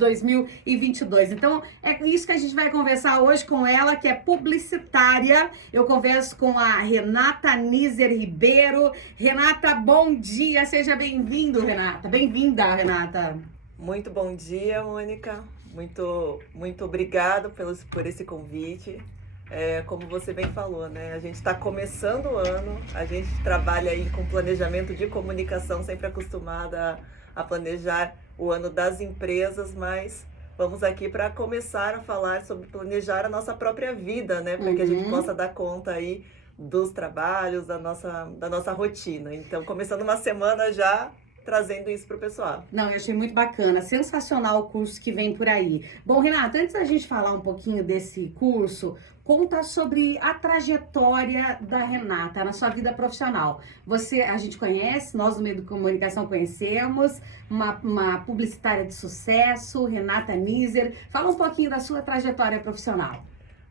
2022. Então, é isso que a gente vai conversar hoje com ela, que é publicitária. Eu converso com a Renata Nizer Ribeiro. Renata, bom dia, seja bem-vindo, Renata. Bem-vinda, Renata. Muito bom dia, Mônica. Muito obrigado por esse convite. Como você bem falou, né? A gente está começando o ano, a gente trabalha aí com planejamento de comunicação, sempre acostumada a planejar o ano das empresas, mas vamos aqui para começar a falar sobre planejar a nossa própria vida, né? Para que a gente possa dar conta aí dos trabalhos, da nossa rotina. Então, começando uma semana já trazendo isso para o pessoal. Não, eu achei muito bacana, sensacional o curso que vem por aí. Bom, Renata, antes da gente falar um pouquinho desse curso, conta sobre a trajetória da Renata na sua vida profissional. A gente conhece, nós do meio de comunicação conhecemos, uma publicitária de sucesso, Renata Nizer. Fala um pouquinho da sua trajetória profissional.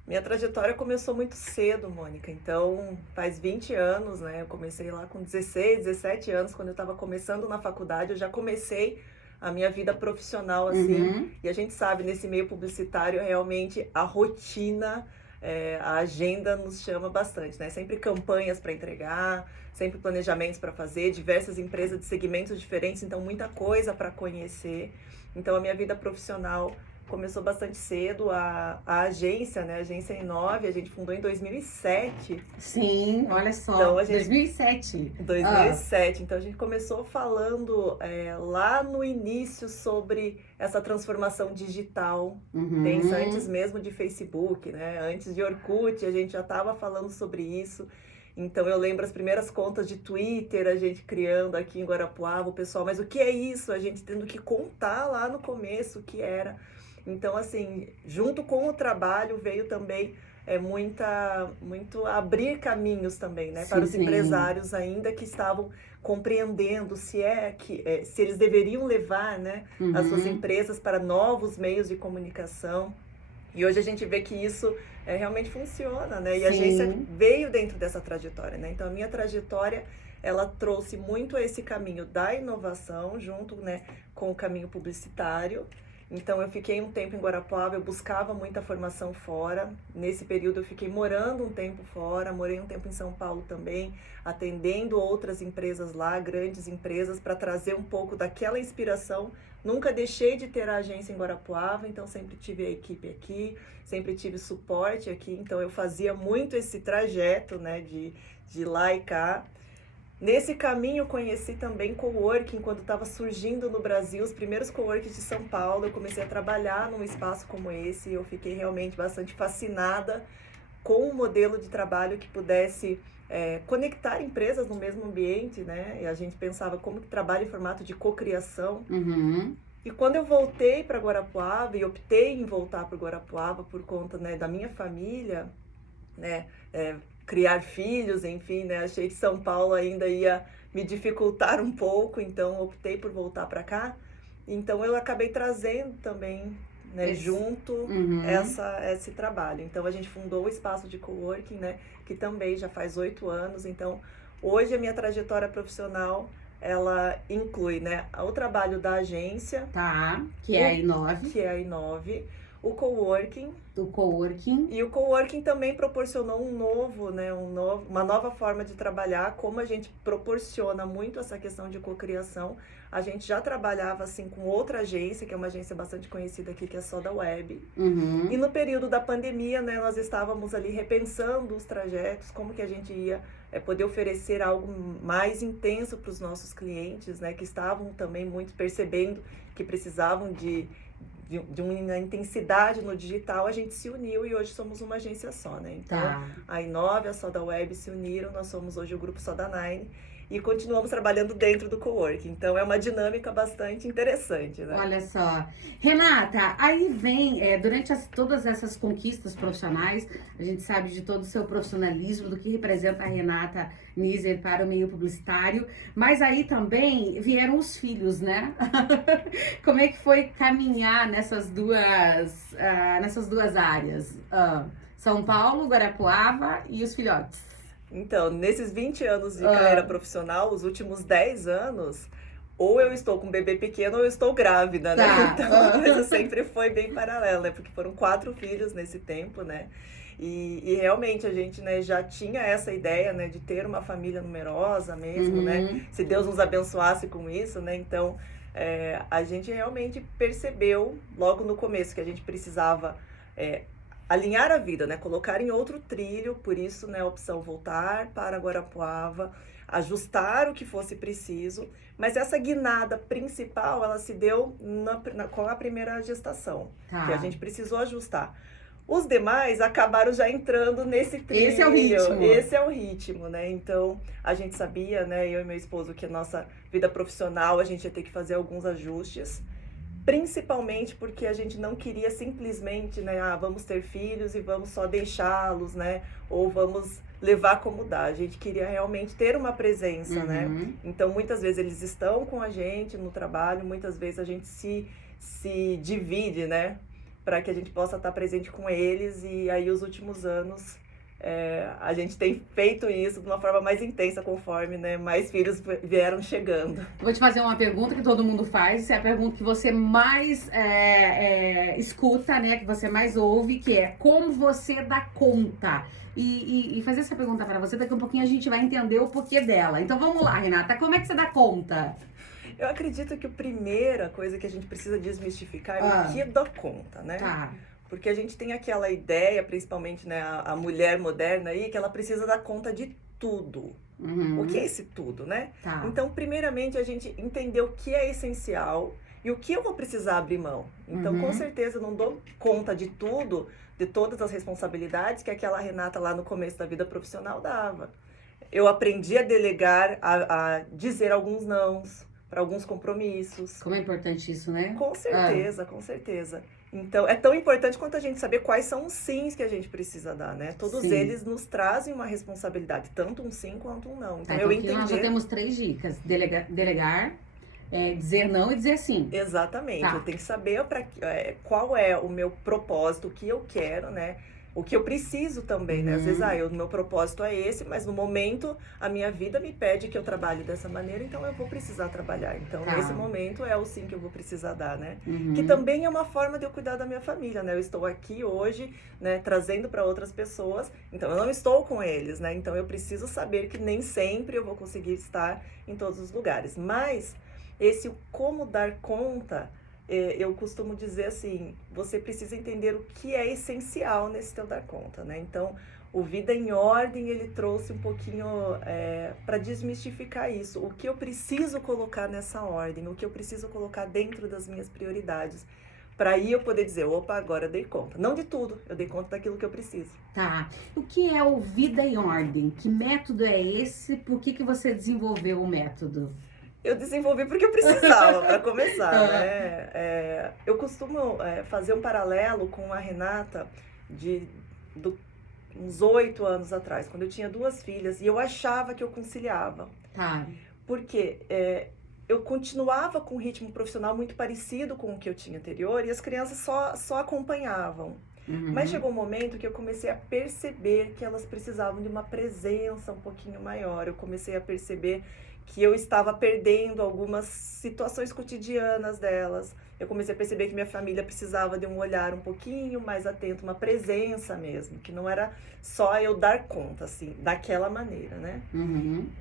Minha trajetória começou muito cedo, Mônica, então faz 20 anos, né? Eu comecei lá com 16, 17 anos, quando eu estava começando na faculdade, eu já comecei a minha vida profissional assim, e a gente sabe, nesse meio publicitário, realmente a rotina, a agenda nos chama bastante, né? Sempre campanhas para entregar, sempre planejamentos para fazer, diversas empresas de segmentos diferentes, então muita coisa para conhecer. Então a minha vida profissional começou bastante cedo, a agência, né? A agência I9, a gente fundou em 2007. Sim, olha só, então, 2007. 2007, então a gente começou falando lá no início sobre essa transformação digital, pensa antes mesmo de Facebook, né? Antes de Orkut, a gente já estava falando sobre isso. Então eu lembro as primeiras contas de Twitter, a gente criando aqui em Guarapuava, o pessoal, mas o que é isso? A gente tendo que contar lá no começo o que era. Então, assim, junto com o trabalho veio também muito abrir caminhos também, né? Sim, para os empresários ainda que estavam compreendendo se eles deveriam levar, né, as suas empresas para novos meios de comunicação. E hoje a gente vê que isso realmente funciona, né? E a agência veio dentro dessa trajetória, né? Então, a minha trajetória, ela trouxe muito esse caminho da inovação junto, né, com o caminho publicitário. Então, eu fiquei um tempo em Guarapuava, eu buscava muita formação fora. Nesse período, eu fiquei morando um tempo fora, morei um tempo em São Paulo também, atendendo outras empresas lá, grandes empresas, para trazer um pouco daquela inspiração. Nunca deixei de ter a agência em Guarapuava, então sempre tive a equipe aqui, sempre tive suporte aqui. Então, eu fazia muito esse trajeto, né, de lá e cá. Nesse caminho, eu conheci também coworking, quando estava surgindo no Brasil, os primeiros coworkings de São Paulo. Eu comecei a trabalhar num espaço como esse e eu fiquei realmente bastante fascinada com um modelo de trabalho que pudesse conectar empresas no mesmo ambiente, né? E a gente pensava como que trabalha em formato de cocriação. E quando eu voltei para Guarapuava e optei em voltar para Guarapuava por conta, né, da minha família, né, criar filhos, enfim, né? Achei que São Paulo ainda ia me dificultar um pouco, então optei por voltar para cá. Então eu acabei trazendo também, né, junto esse trabalho. Então a gente fundou o espaço de coworking, né, que também já faz 8 anos. Então hoje a minha trajetória profissional, ela inclui, né, o trabalho da agência, que é a I9, o coworking. E o coworking também proporcionou uma nova forma de trabalhar. Como a gente proporciona muito essa questão de cocriação, a gente já trabalhava assim com outra agência, que é uma agência bastante conhecida aqui, que é a SodaWeb. E no período da pandemia, né, nós estávamos ali repensando os trajetos, como que a gente ia poder oferecer algo mais intenso para os nossos clientes, né, que estavam também muito percebendo que precisavam de uma intensidade no digital. A gente se uniu e hoje somos uma agência só, né? Então, a I9, a SodaWeb se uniram, nós somos hoje o grupo Soda9 e continuamos trabalhando dentro do coworking. Então, é uma dinâmica bastante interessante, né? Olha só. Renata, aí vem, durante todas essas conquistas profissionais, a gente sabe de todo o seu profissionalismo, do que representa a Renata Nizer para o meio publicitário, mas aí também vieram os filhos, né? Como é que foi caminhar nessas duas áreas? São Paulo, Guarapuava e os filhotes. Então, nesses 20 anos de carreira profissional, os últimos 10 anos, ou eu estou com um bebê pequeno ou eu estou grávida, né? Tá. Então a coisa sempre foi bem paralela, né? Porque foram 4 filhos nesse tempo, né? E realmente a gente, né, já tinha essa ideia, né, de ter uma família numerosa mesmo, né? Se Deus nos abençoasse com isso, né? Então a gente realmente percebeu logo no começo que a gente precisava alinhar a vida, né? Colocar em outro trilho, por isso, né, a opção voltar para Guarapuava, ajustar o que fosse preciso, mas essa guinada principal, ela se deu com a primeira gestação, que a gente precisou ajustar. Os demais acabaram já entrando nesse trilho. Esse é o ritmo. Esse é o ritmo, né? Então, a gente sabia, né, eu e meu esposo, que a nossa vida profissional, a gente ia ter que fazer alguns ajustes, principalmente porque a gente não queria simplesmente, né, vamos ter filhos e vamos só deixá-los, né, ou vamos levar como dá. A gente queria realmente ter uma presença, né? Então, muitas vezes eles estão com a gente no trabalho, muitas vezes a gente se divide, né, para que a gente possa estar presente com eles, e aí os últimos anos a gente tem feito isso de uma forma mais intensa conforme, né, mais filhos vieram chegando. Vou te fazer uma pergunta que todo mundo faz, é a pergunta que você mais escuta, né, que você mais ouve, que é como você dá conta? E fazer essa pergunta para você, daqui a pouquinho a gente vai entender o porquê dela. Então vamos lá, Renata, como é que você dá conta? Eu acredito que a primeira coisa que a gente precisa desmistificar é o que dá conta, né? Tá. Porque a gente tem aquela ideia, principalmente, né, a mulher moderna aí, que ela precisa dar conta de tudo. O que é esse tudo, né? Tá. Então, primeiramente, a gente entender o que é essencial e o que eu vou precisar abrir mão. Então, com certeza, eu não dou conta de tudo, de todas as responsabilidades que aquela Renata lá no começo da vida profissional dava. Eu aprendi a delegar, a dizer alguns nãos para alguns compromissos. Como é importante isso, né? Com certeza, com certeza. Então, é tão importante quanto a gente saber quais são os sims que a gente precisa dar, né? Todos eles nos trazem uma responsabilidade, tanto um sim quanto um não. Então, eu entendi. Nós já temos 3 dicas: delegar, dizer não e dizer sim. Exatamente. Eu tenho que saber qual é o meu propósito, o que eu quero, né? O que eu preciso também, né? Às vezes, o meu propósito é esse, mas no momento a minha vida me pede que eu trabalhe dessa maneira, então eu vou precisar trabalhar. Então, nesse momento é o sim que eu vou precisar dar, né? Que também é uma forma de eu cuidar da minha família, né? Eu estou aqui hoje, né, trazendo para outras pessoas, então eu não estou com eles, né? Então eu preciso saber que nem sempre eu vou conseguir estar em todos os lugares. Mas esse como dar conta, eu costumo dizer assim, você precisa entender o que é essencial nesse teu dar conta, né? Então, o Vida em Ordem, ele trouxe um pouquinho para desmistificar isso. O que eu preciso colocar nessa ordem, o que eu preciso colocar dentro das minhas prioridades, para aí eu poder dizer, opa, agora eu dei conta. Não de tudo, eu dei conta daquilo que eu preciso. Tá. O que é o Vida em Ordem? Que método é esse? Por que você desenvolveu o método? Eu desenvolvi porque eu precisava, para começar, né? Eu costumo fazer um paralelo com a Renata uns 8 anos atrás, quando eu tinha 2 filhas, e eu achava que eu conciliava. Tá. Porque eu continuava com um ritmo profissional muito parecido com o que eu tinha anterior, e as crianças só acompanhavam. Mas chegou um momento que eu comecei a perceber que elas precisavam de uma presença um pouquinho maior. Eu comecei a perceber que eu estava perdendo algumas situações cotidianas delas. Eu comecei a perceber que minha família precisava de um olhar um pouquinho mais atento, uma presença mesmo, que não era só eu dar conta, assim, daquela maneira, né?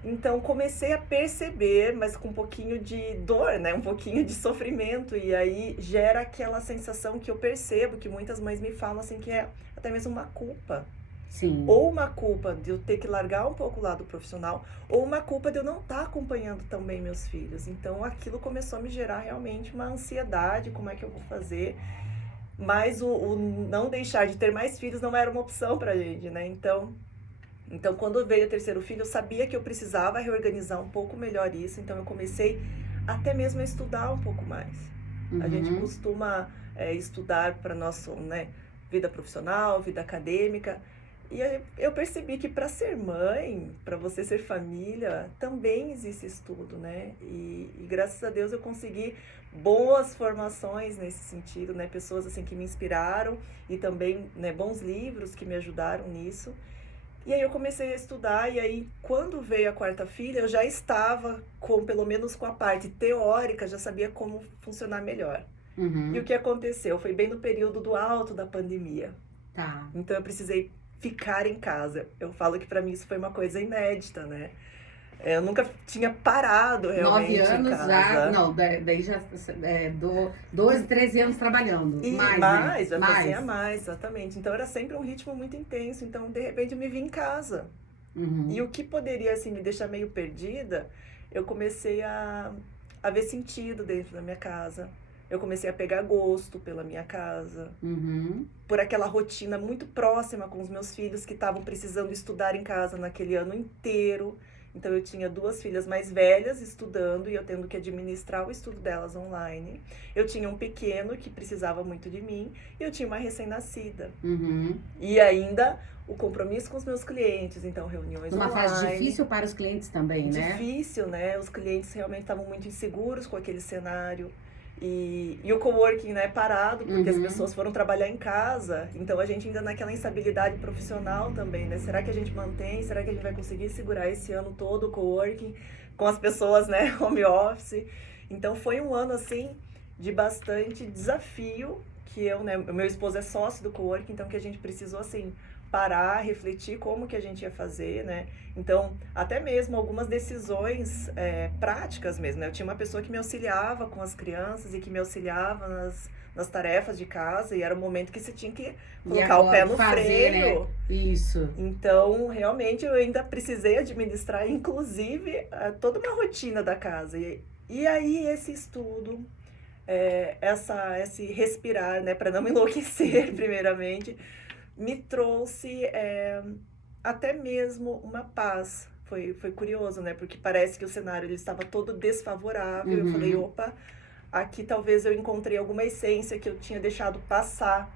Então, comecei a perceber, mas com um pouquinho de dor, né? Um pouquinho de sofrimento, e aí gera aquela sensação que eu percebo, que muitas mães me falam, assim, que é até mesmo uma culpa. Sim. Ou uma culpa de eu ter que largar um pouco o lado profissional, ou uma culpa de eu não estar acompanhando tão bem meus filhos. Então, aquilo começou a me gerar realmente uma ansiedade, como é que eu vou fazer? Mas o não deixar de ter mais filhos não era uma opção pra gente, né? Então, quando veio o terceiro filho, eu sabia que eu precisava reorganizar um pouco melhor isso, então eu comecei até mesmo a estudar um pouco mais. A gente costuma estudar para nossa, né, vida profissional, vida acadêmica. E eu percebi que para ser mãe, para você ser família, também existe estudo, né? E graças a Deus eu consegui boas formações nesse sentido, né? Pessoas assim que me inspiraram e também, né, bons livros que me ajudaram nisso. E aí eu comecei a estudar, e aí quando veio a quarta filha, eu já estava com, pelo menos com a parte teórica, já sabia como funcionar melhor. E o Uhum. que aconteceu? Foi bem no período do alto da pandemia. Tá. Então eu precisei ficar em casa. Eu falo que para mim isso foi uma coisa inédita, né? Eu nunca tinha parado Nove realmente em anos já. casa. Não, daí já. 12, 13 anos trabalhando. E Mais, né? mais, já fazia Mais. mais, exatamente. Então era sempre um ritmo muito intenso. Então, de repente, eu me vi em casa. E Uhum. o que poderia, assim, me deixar meio perdida, eu comecei a ver sentido dentro da minha casa. Eu comecei a pegar gosto pela minha casa, Uhum. por aquela rotina muito próxima com os meus filhos que estavam precisando estudar em casa naquele ano inteiro. Então eu tinha duas filhas mais velhas estudando e eu tendo que administrar o estudo delas online. Eu tinha um pequeno que precisava muito de mim e eu tinha uma recém-nascida. Uhum. E ainda o compromisso com os meus clientes, então reuniões Numa fase online. difícil para os clientes também, né? Difícil, né? Os clientes realmente estavam muito inseguros com aquele cenário. E o coworking, né, parado, porque as Uhum. pessoas foram trabalhar em casa. Então a gente ainda naquela instabilidade profissional também, né? Será que a gente mantém? Será que a gente vai conseguir segurar esse ano todo o coworking com as pessoas, né, home office? Então foi um ano assim de bastante desafio que eu, né, o meu esposo é sócio do coworking, então que a gente precisou assim parar, refletir como que a gente ia fazer, né? Então, até mesmo algumas decisões práticas mesmo, né? Eu tinha uma pessoa que me auxiliava com as crianças e que me auxiliava nas tarefas de casa e era o momento que você tinha que E colocar o pé agora no fazer, freio. né? Isso. Então, realmente, eu ainda precisei administrar, inclusive, toda uma rotina da casa. E aí, esse estudo, esse respirar, né, para não me enlouquecer, primeiramente, me trouxe até mesmo uma paz. Foi curioso, né? Porque parece que o cenário ele estava todo desfavorável. Eu falei, Uhum. opa, aqui talvez eu encontrei alguma essência que eu tinha deixado passar,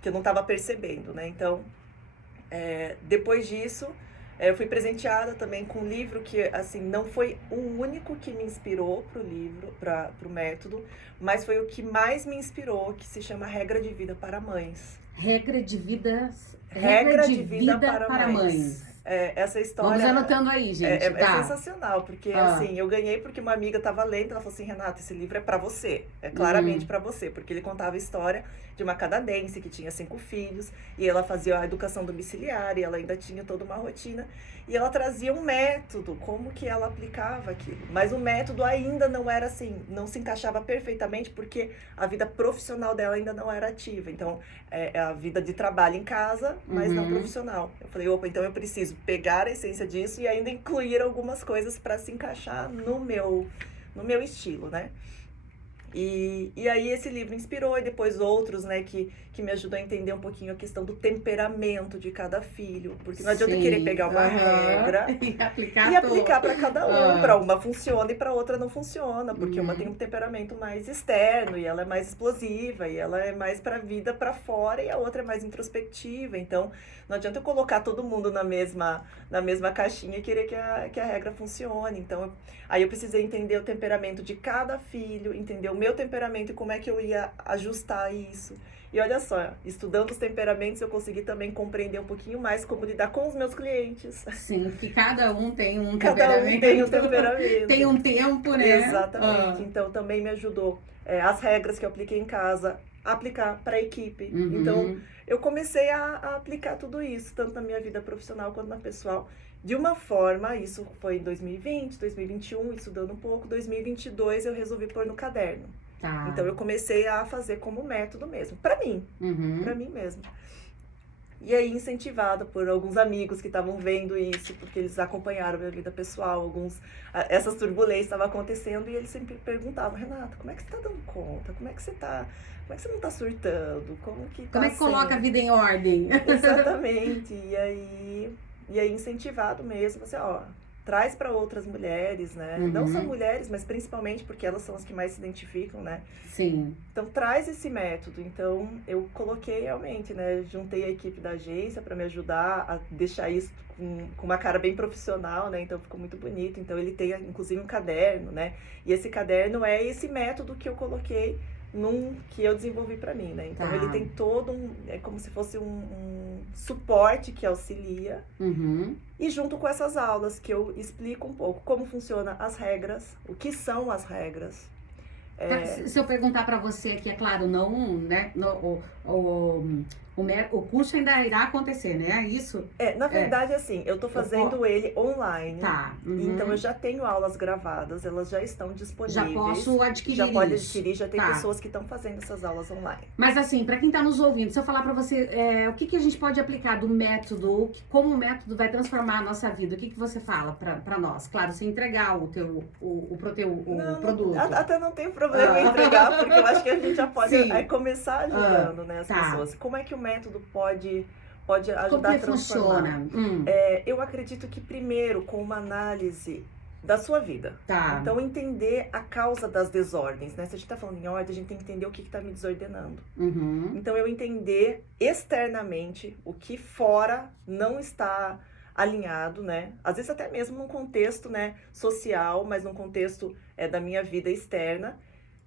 que eu não estava percebendo, né? Então, depois disso, eu fui presenteada também com um livro que, assim, não foi o único que me inspirou para o livro, para o método, mas foi o que mais me inspirou, que se chama Regra de Vida para Mães. Regra de vida. Regra Regra de de Vida vida para para Mães. mães. Essa Vamos história anotando aí, gente. é Tá. sensacional, porque Ah. assim, eu ganhei porque uma amiga estava lendo, ela falou assim, Renata, esse livro é para você, é claramente Uhum. para você, porque ele contava a história de uma canadense que tinha 5 filhos, e ela fazia a educação domiciliar, e ela ainda tinha toda uma rotina, e ela trazia um método, como que ela aplicava aquilo, mas o método ainda não era assim, não se encaixava perfeitamente, porque a vida profissional dela ainda não era ativa, então é a vida de trabalho em casa, mas não profissional. Eu falei, opa, então eu preciso pegar a essência disso e ainda incluir algumas coisas para se encaixar no meu estilo, né? E aí esse livro inspirou, e depois outros, né, que me ajudou a entender um pouquinho a questão do temperamento de cada filho. Porque não adianta eu querer pegar uma regra E e aplicar aplicar para cada um. Para uma funciona e para outra não funciona, porque uma tem um Uhum. temperamento mais externo e ela é mais explosiva e ela é mais para a vida para fora e a outra é mais introspectiva. Então, não adianta eu colocar todo mundo na mesma caixinha e querer que a regra funcione. Então, aí eu precisei entender o temperamento de cada filho, entender o meu temperamento e como é que eu ia ajustar isso. E olha só, estudando os temperamentos, eu consegui também compreender um pouquinho mais como lidar com os meus clientes. Sim, que cada um tem um Cada um tem um temperamento. temperamento. Tem um tempo, né? Exatamente. Então também me ajudou as regras que eu apliquei em casa, a aplicar para a equipe. Então Uhum. eu comecei a aplicar tudo isso, tanto na minha vida profissional quanto na pessoal. De uma forma, isso foi em 2020, 2021, estudando um pouco. 2022 eu resolvi pôr no caderno. Tá. Então eu comecei a fazer como método mesmo, para mim Uhum. mesmo. E aí, incentivada por alguns amigos que estavam vendo isso, porque eles acompanharam minha vida pessoal, essas turbulências estavam acontecendo, e eles sempre perguntavam, Renata, como é que você tá dando conta? Como é que você não tá surtando? Como que Como tá é que coloca a sendo? vida em ordem? Exatamente. E aí incentivado mesmo, assim, ó, traz para outras mulheres, né? Não só Uhum. mulheres, mas principalmente porque elas são as que mais se identificam, né? Sim. Então traz esse método. Então eu coloquei realmente, né? Juntei a equipe da agência para me ajudar a deixar isso com uma cara bem profissional, né? Então ficou muito bonito. Então ele tem inclusive um caderno, né? E esse caderno é esse método que eu coloquei num que eu desenvolvi para mim, né? Então Tá. ele tem todo é como se fosse um suporte que auxilia, e junto com essas aulas que eu explico um pouco como funciona as regras, o que são as regras. Se eu perguntar para você aqui, é claro, não, né? O curso ainda irá acontecer, né? Isso? Na verdade, assim, eu tô fazendo ele online. Tá. Então eu já tenho aulas gravadas, elas já estão disponíveis. Já posso adquirir Já pode isso. adquirir, já tem Tá. pessoas que estão fazendo essas aulas online. Mas assim, para quem tá nos ouvindo, se eu falar para você o que a gente pode aplicar do método, como o método vai transformar a nossa vida, o que você fala para nós? Claro, sem entregar o produto. Até não tem problema em entregar, porque eu acho que a gente já pode começar ajudando, né, as tá. pessoas. Como é que o método pode ajudar como a transformar? Funciona? Eu acredito que primeiro com uma análise da sua vida. Tá. Então, entender a causa das desordens, né? Se a gente tá falando em ordem, a gente tem que entender o que tá me desordenando. Então, eu entender externamente o que fora não está alinhado, né? Às vezes até mesmo num contexto, né, social, mas num contexto da minha vida externa.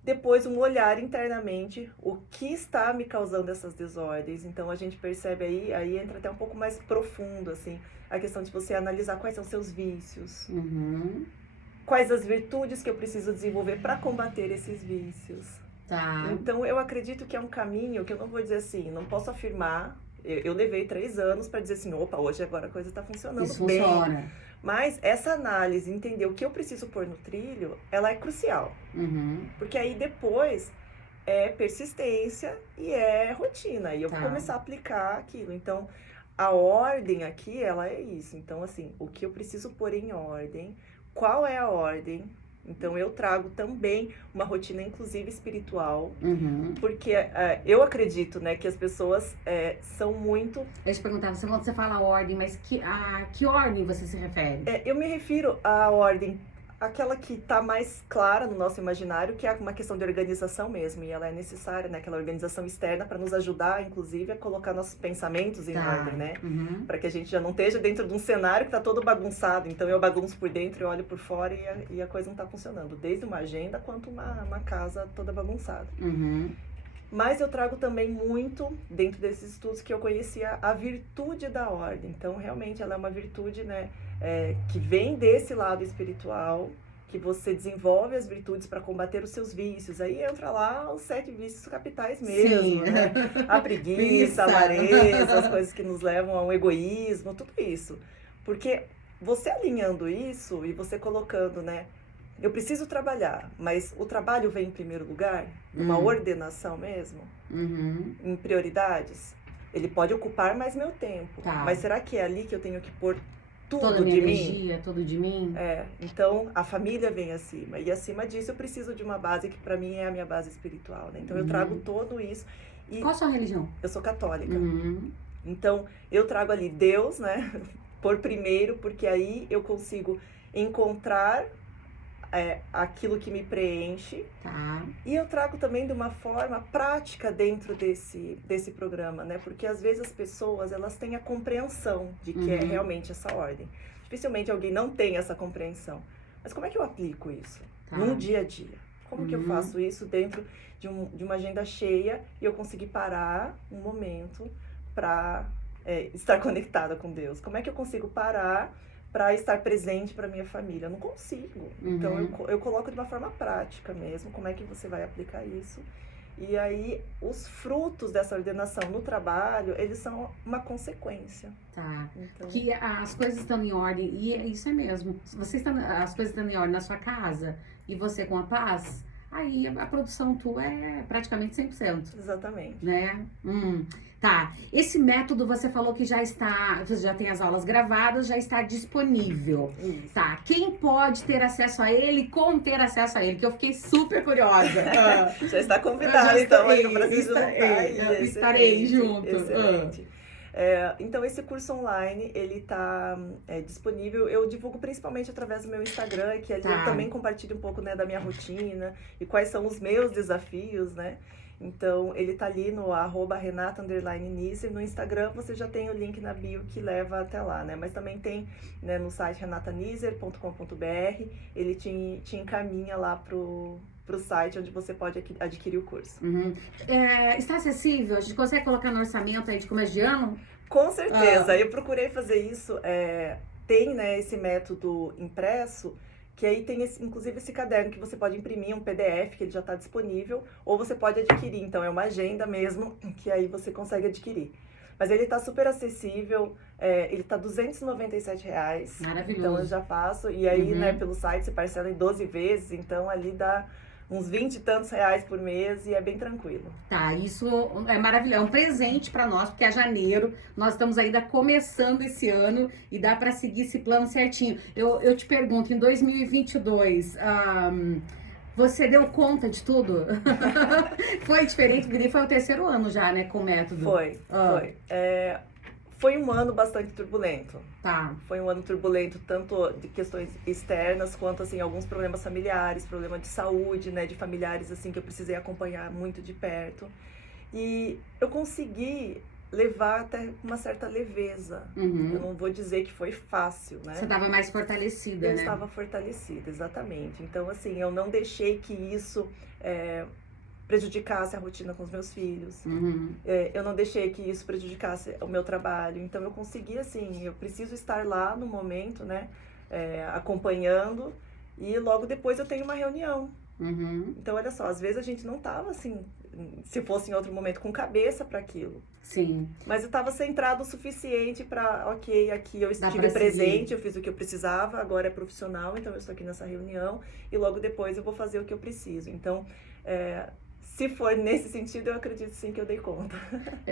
Depois, um olhar internamente, o que está me causando essas desordens. Então, a gente percebe aí entra até um pouco mais profundo, assim, a questão de você analisar quais são os seus vícios, quais as virtudes que eu preciso desenvolver para combater esses vícios. Tá. Então, eu acredito que é um caminho que eu não vou dizer assim, não posso afirmar, eu levei 3 anos para dizer assim, opa, hoje agora a coisa está funcionando Isso bem. Funciona. Mas essa análise, entender o que eu preciso pôr no trilho, ela é crucial. Porque aí depois é persistência e é rotina. E eu vou começar a aplicar aquilo. Então, a ordem aqui, ela é isso. Então, assim, o que eu preciso pôr em ordem, qual é a ordem? Então, eu trago também uma rotina, inclusive, espiritual. Porque eu acredito, né, que as pessoas são muito... Deixa eu perguntar, você fala ordem, mas que ordem você se refere? Eu me refiro à ordem, aquela que está mais clara no nosso imaginário, que é uma questão de organização mesmo. E ela é necessária, né, aquela organização externa, para nos ajudar, inclusive, a colocar nossos pensamentos em ordem, né? Para que a gente já não esteja dentro de um cenário que está todo bagunçado. Então, eu bagunço por dentro, eu olho por fora e a coisa não está funcionando. Desde uma agenda, quanto uma casa toda bagunçada. Mas eu trago também muito, dentro desses estudos, que eu conhecia a virtude da ordem. Então, realmente, ela é uma virtude, né, que vem desse lado espiritual, que você desenvolve as virtudes para combater os seus vícios. Aí entra lá os 7 vícios capitais mesmo, né? A preguiça, a avareza, as coisas que nos levam ao egoísmo, tudo isso. Porque você alinhando isso e você colocando, né, eu preciso trabalhar, mas o trabalho vem em primeiro lugar, uma ordenação mesmo, em prioridades. Ele pode ocupar mais meu tempo, mas será que é ali que eu tenho que pôr tudo toda de minha mim? Energia, tudo de mim? Então a família vem acima, e acima disso eu preciso de uma base que para mim é a minha base espiritual, né? Então eu trago tudo isso. E qual a sua religião? Eu sou católica. Então eu trago ali Deus, né, por primeiro, porque aí eu consigo encontrar aquilo que me preenche. E eu trago também de uma forma prática dentro desse programa, né? Porque às vezes as pessoas, elas têm a compreensão de que é realmente essa ordem. Dificilmente alguém não tem essa compreensão. Mas como é que eu aplico isso no dia a dia? Como que eu faço isso dentro de uma agenda cheia e eu conseguir parar um momento para estar conectada com Deus? Como é que eu consigo parar para estar presente para minha família? Eu não consigo. Então, eu coloco de uma forma prática mesmo, como é que você vai aplicar isso. E aí, os frutos dessa ordenação no trabalho, eles são uma consequência. Então... Que as coisas estão em ordem, e isso é mesmo. Se as coisas estão em ordem na sua casa, e você com a paz, aí a produção tua é praticamente 100%. Exatamente. Né? Esse método você falou que você já tem as aulas gravadas, já está disponível. Isso. Quem pode ter acesso a ele, como ter acesso a ele? Que eu fiquei super curiosa. Já está convidada, então, para se juntar. Estarei junto. Excelente. Então, esse curso online, ele está disponível. Eu divulgo principalmente através do meu Instagram, que ali eu também compartilho um pouco, né, da minha rotina e quais são os meus desafios, né? Então, ele tá ali no @Renata_Niser. No Instagram, você já tem o link na bio que leva até lá, né? Mas também tem, né, no site renataniser.com.br, ele te encaminha lá pro para o site onde você pode adquirir o curso. Está acessível? A gente consegue colocar no orçamento aí de começo de ano? Com certeza. Eu procurei fazer isso. Tem, né, esse método impresso, que aí tem inclusive esse caderno que você pode imprimir, um PDF, que ele já está disponível, ou você pode adquirir. Então, é uma agenda mesmo, que aí você consegue adquirir. Mas ele está super acessível, ele está R$ 297. Maravilhoso. Então, eu já passo. E aí, né, pelo site, você parcela em 12 vezes, então ali dá uns 20 e tantos reais por mês e é bem tranquilo. Tá, isso é maravilhoso, é um presente para nós, porque é janeiro, nós estamos ainda começando esse ano e dá para seguir esse plano certinho. Eu te pergunto, em 2022, você deu conta de tudo? Foi diferente, porque foi o terceiro ano já, né, com o método. Foi. Foi um ano bastante turbulento. Tá. Foi um ano turbulento, tanto de questões externas, quanto, assim, alguns problemas familiares, problema de saúde, né, de familiares, assim, que eu precisei acompanhar muito de perto. E eu consegui levar até uma certa leveza. Eu não vou dizer que foi fácil, né? Você estava mais fortalecida, né? Eu estava fortalecida, exatamente. Então, assim, eu não deixei que isso prejudicasse a rotina com os meus filhos. Eu não deixei que isso prejudicasse o meu trabalho. Então, eu consegui, assim, eu preciso estar lá no momento, né, acompanhando, e logo depois eu tenho uma reunião. Então, olha só, às vezes a gente não estava, assim, se fosse em outro momento, com cabeça para aquilo. Sim. Mas eu estava centrado o suficiente para, ok, aqui eu estive presente, eu fiz o que eu precisava, agora é profissional, então eu estou aqui nessa reunião, e logo depois eu vou fazer o que eu preciso. Então, se for nesse sentido, eu acredito sim que eu dei conta.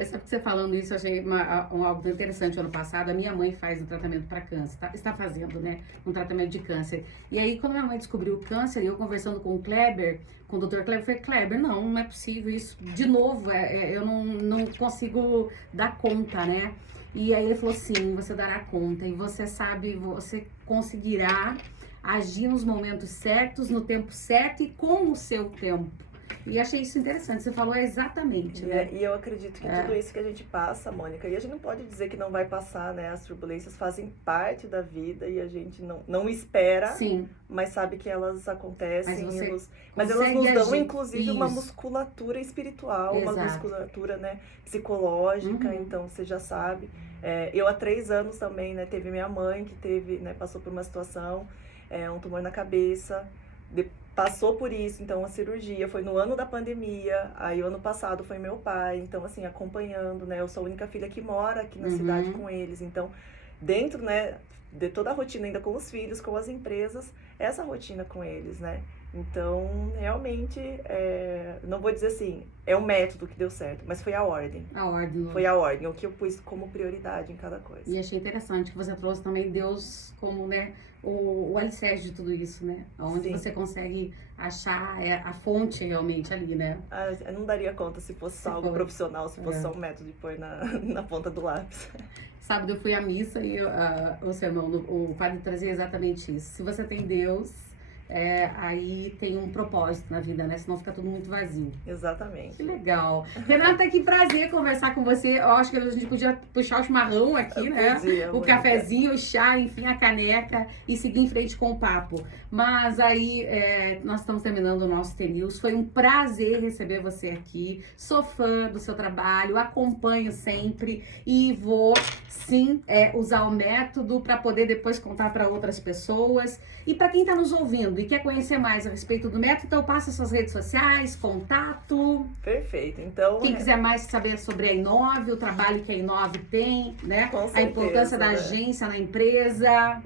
Sabe que você falando isso, eu achei algo interessante. Ano passado, a minha mãe faz um tratamento para câncer, está fazendo, né, um tratamento de câncer. E aí, quando minha mãe descobriu o câncer, eu conversando com o Kleber, com o Dr. Kleber, eu falei, Kleber, não é possível isso, de novo, eu não consigo dar conta, né? E aí ele falou, sim, você dará conta, e você sabe, você conseguirá agir nos momentos certos, no tempo certo e com o seu tempo. E achei isso interessante, você falou exatamente, né? E eu acredito que tudo isso que a gente passa, Mônica, e a gente não pode dizer que não vai passar, né? As turbulências fazem parte da vida e a gente não espera, sim, mas sabe que elas acontecem. Mas elas nos dão, agir, inclusive, uma musculatura espiritual, uma musculatura, né, psicológica, então você já sabe. Eu há 3 anos também, né, teve minha mãe que teve, né, passou por uma situação, um tumor na cabeça, passou por isso, então a cirurgia foi no ano da pandemia, aí o ano passado foi meu pai, então assim, acompanhando, né, eu sou a única filha que mora aqui na cidade com eles, então dentro, né, de toda a rotina ainda com os filhos, com as empresas, essa rotina com eles, né, então realmente, não vou dizer assim, é o método que deu certo, mas foi a ordem. Foi a ordem, o que eu pus como prioridade em cada coisa. E achei interessante que você trouxe também Deus como, né, o alicerce de tudo isso, né? Onde você consegue achar a fonte realmente ali, né? Eu não daria conta se fosse só algo profissional, se fosse só um método de pôr na ponta do lápis. Sábado eu fui à missa e o sermão, o padre trazia exatamente isso. Se você tem Deus, aí tem um propósito na vida, né? Senão fica tudo muito vazio. Exatamente. Que legal. Renata, que prazer conversar com você. Eu acho que a gente podia puxar o chimarrão aqui, né? O cafezinho, o chá, enfim, a caneca e seguir em frente com o papo. Mas aí, nós estamos terminando o nosso TNews. Foi um prazer receber você aqui. Sou fã do seu trabalho, acompanho sempre e vou, sim, usar o método para poder depois contar para outras pessoas. E para quem está nos ouvindo e quer conhecer mais a respeito do método, então passa suas redes sociais, contato. Perfeito. Então, quem quiser mais saber sobre a Inove, o trabalho que a Inove tem, né? Com certeza, a importância da agência na empresa.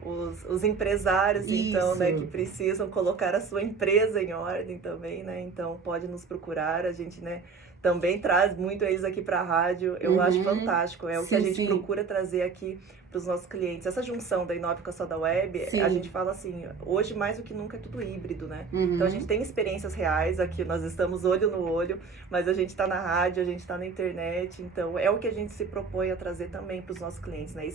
Os empresários, então, né, que precisam colocar a sua empresa em ordem também, né? Então, pode nos procurar, a gente, né, também traz muito eles aqui para a rádio. Eu acho fantástico, o que a gente procura trazer aqui para os nossos clientes. Essa junção da Inove com a Soda Web, a gente fala assim, hoje mais do que nunca é tudo híbrido, né? Então a gente tem experiências reais aqui, nós estamos olho no olho, mas a gente está na rádio, a gente está na internet, então é o que a gente se propõe a trazer também para os nossos clientes, né?